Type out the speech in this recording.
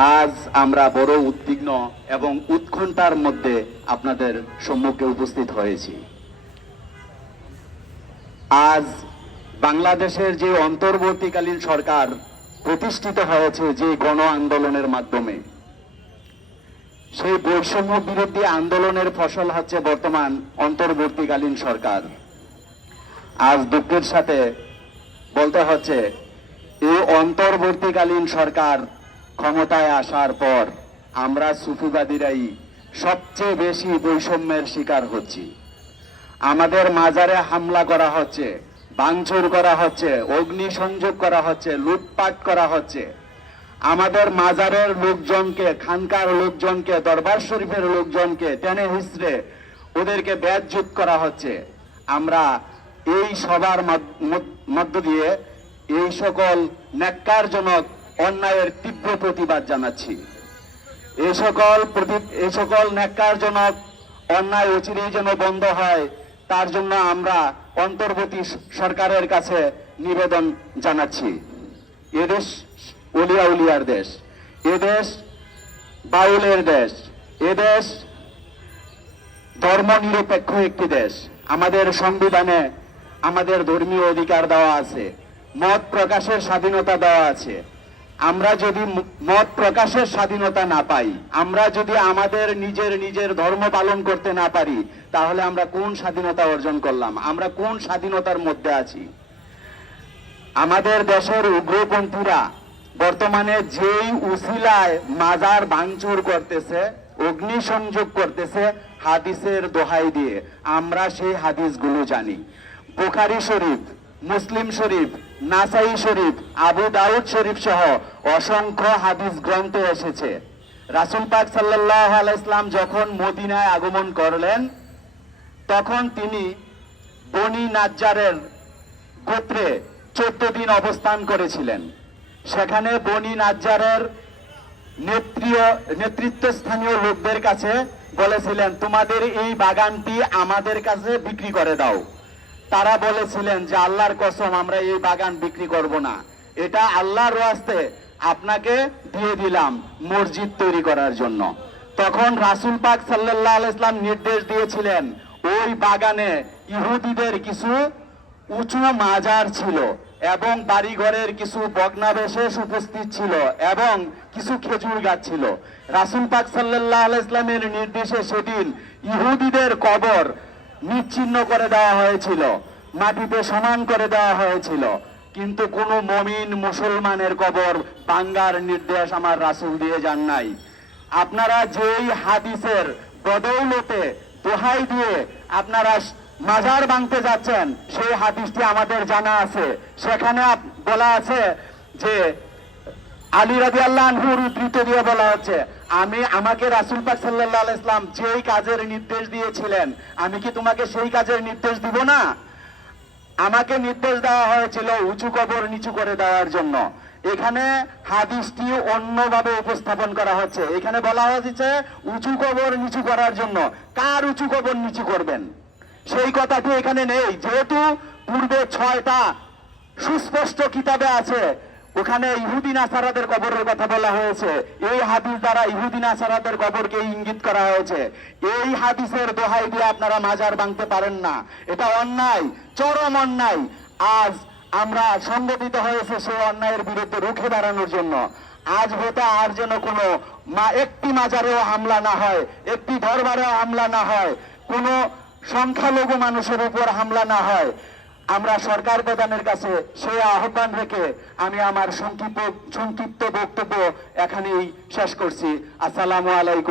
আজ আমরা বড় উদ্বিগ্ন এবং উৎকণ্ঠার মধ্যে আপনাদের সম্মুখে উপস্থিত হয়েছি। আজ বাংলাদেশের যে অন্তর্বর্তীকালীন সরকার প্রতিষ্ঠিত হয়েছে যে গণ আন্দোলনের মাধ্যমে, সেই বৈষম্য বিরোধী আন্দোলনের ফসল হচ্ছে বর্তমান অন্তর্বর্তীকালীন সরকার। আজ দুঃখের সাথে বলতে হচ্ছে, এই অন্তর্বর্তীকালীন সরকার ক্ষমতায় আসার পর আমরা সুফিবাদীরাই সবচেয়ে বেশি বৈষম্যের শিকার হচ্ছি। আমাদের মাজারে হামলা করা হচ্ছে, ভাঙচুর করা হচ্ছে, অগ্নিসংযোগ করা হচ্ছে, লুটপাট করা হচ্ছে। আমাদের মাজারের লোকজনকে, খানকার লোকজনকে, দরবার শরীফের লোকজনকে টেনে হিসড়ে ওদেরকে ব্যাজযুত করা হচ্ছে। আমরা এই সবার মধ্য দিয়ে এই সকল ন্যাক্কারজনক অন্যায়ের তীব্র প্রতিবাদ জানাচ্ছি। এ সকল এই সকল ন্যাক্কারজনক অন্যায় অচিরেই যেন বন্ধ হয়, তার জন্য আমরা অন্তর্বর্তী সরকারের কাছে নিবেদন জানাচ্ছি। এদেশ উলিয়া উলিয়ার দেশ এদেশ বাউলের দেশ এদেশ ধর্মনিরপেক্ষ একটি দেশ। আমাদের সংবিধানে আমাদের ধর্মীয় অধিকার দেওয়া আছে, মত প্রকাশের স্বাধীনতা দেওয়া আছে। আমরা যদি মত প্রকাশের স্বাধীনতা না পাই, আমরা যদি আমাদের নিজের নিজের ধর্ম পালন করতে না পারি, তাহলে আমরা কোন স্বাধীনতা অর্জন করলাম? আমরা কোন স্বাধীনতার মধ্যে আছি? আমাদের দেশের উগ্রপন্থীরা বর্তমানে যেই উসিলায় মাজার ভাঙচুর করতেছে, অগ্নিসংযোগ করতেছে হাদিসের দোহাই দিয়ে, আমরা সেই হাদিসগুলো জানি। বুখারি শরীফ মুসলিম শরীফ, নাসাই শরীফ, আবু দাউদ শরীফ সহ অসংখ্য হাদিস গ্রন্থে এসেছে। রাসুল পাক সাল্লাহ আলাইসলাম যখন মদিনায় আগমন করলেন, তখন তিনি বনি নাজ্জারের গোত্রে চোদ্দ দিন অবস্থান করেছিলেন। সেখানে বনি নাজ্জারের নেত্রীয়, নেতৃত্বস্থানীয় লোকদের কাছে বলেছিলেন, তোমাদের এই বাগানটি আমাদের কাছে বিক্রি করে দাও। তারা বলেছিলেন যে আল্লাহর কসম, আমরা এই বাগান বিক্রি করব না। এটা আল্লাহর ওয়াস্তে আপনাকে দিয়ে দিলাম মসজিদ তৈরি করার জন্য। তখন রাসুল পাক সাল্লাহ আলাইসলাম নির্দেশ দিয়েছিলেন, ওই বাগানে ইহুদিদের কিছু উঁচু মাজার ছিল এবং বাড়িঘরের কিছু ভগ্নাবশেষ উপস্থিত ছিল এবং কিছু খেজুর গাছ ছিল। রাসুল পাক সাল্লাহ আলাইসলামের নির্দেশে সেদিন ইহুদিদের কবর নিচ্ছিন্ন করে দেওয়া হয়েছিল। মাটিতে সমান করে দেওয়া হয়েছিল। কিন্তু কোনো মমিন মুসলমানের কবর বাঙ্গার নির্দেশ আমার রাসুল দিয়ে যান নাই। আপনারা যেই হাদিসের বদৌলতে দোহাই দিয়ে আপনারা মাজার ভাঙতে যাচ্ছেন, সেই হাদিসটি আমাদের জানা আছে। সেখানে বলা আছে যে আলী রাজি আল্লাহ আনহুর উদ্ধৃত দিয়ে বলা হচ্ছে, আমি, আমাকে রাসুল পাক সাল্লাহ ইসলাম যেই কাজের নির্দেশ দিয়েছিলেন, আমি কি তোমাকে সেই কাজের নির্দেশ দিব না? আমাকে নির্দেশ দেওয়া হয়েছিল উঁচু কবর নিচু করে দেওয়ার জন্য। এখানে হাদিসটি অন্যভাবে উপস্থাপন করা হচ্ছে। এখানে বলা হয়েছে উঁচু কবর নিচু করার জন্য। কার উঁচু কবর নিচু করবেন? সেই কথাটি এখানে নেই। যেহেতু পূর্বে ছয়টা সুস্পষ্ট কিতাবে আছে ওখানে ইহুদিন আসারাদের কবরের কথা বলা হয়েছে। এই হাদিস দ্বারা ইহুদিন আসারাদের কবরকে ইঙ্গিত করা হয়েছে। এই হাদিসের দোহাই দিয়ে আপনারা মাজার ভাঙতে পারেন না। এটা অন্যায়, চরম অন্যায়। আজ আমরা সংগঠিত হয়েছে সেই অন্যায়ের বিরুদ্ধে রুখে দাঁড়ানোর জন্য। আজ হতে আর যেন কোনো মা, একটি মাজারেও হামলা না হয়, একটি দরবারেও হামলা না হয়, কোনো সংখ্যালঘু মানুষের উপর হামলা না হয়। আমরা সরকার প্রধানের কাছে সেই আহ্বান রেখে আমি আমার সংক্ষিপ্ত সংক্ষিপ্ত বক্তব্য এখানেই শেষ করছি। আসসালামু আলাইকুম।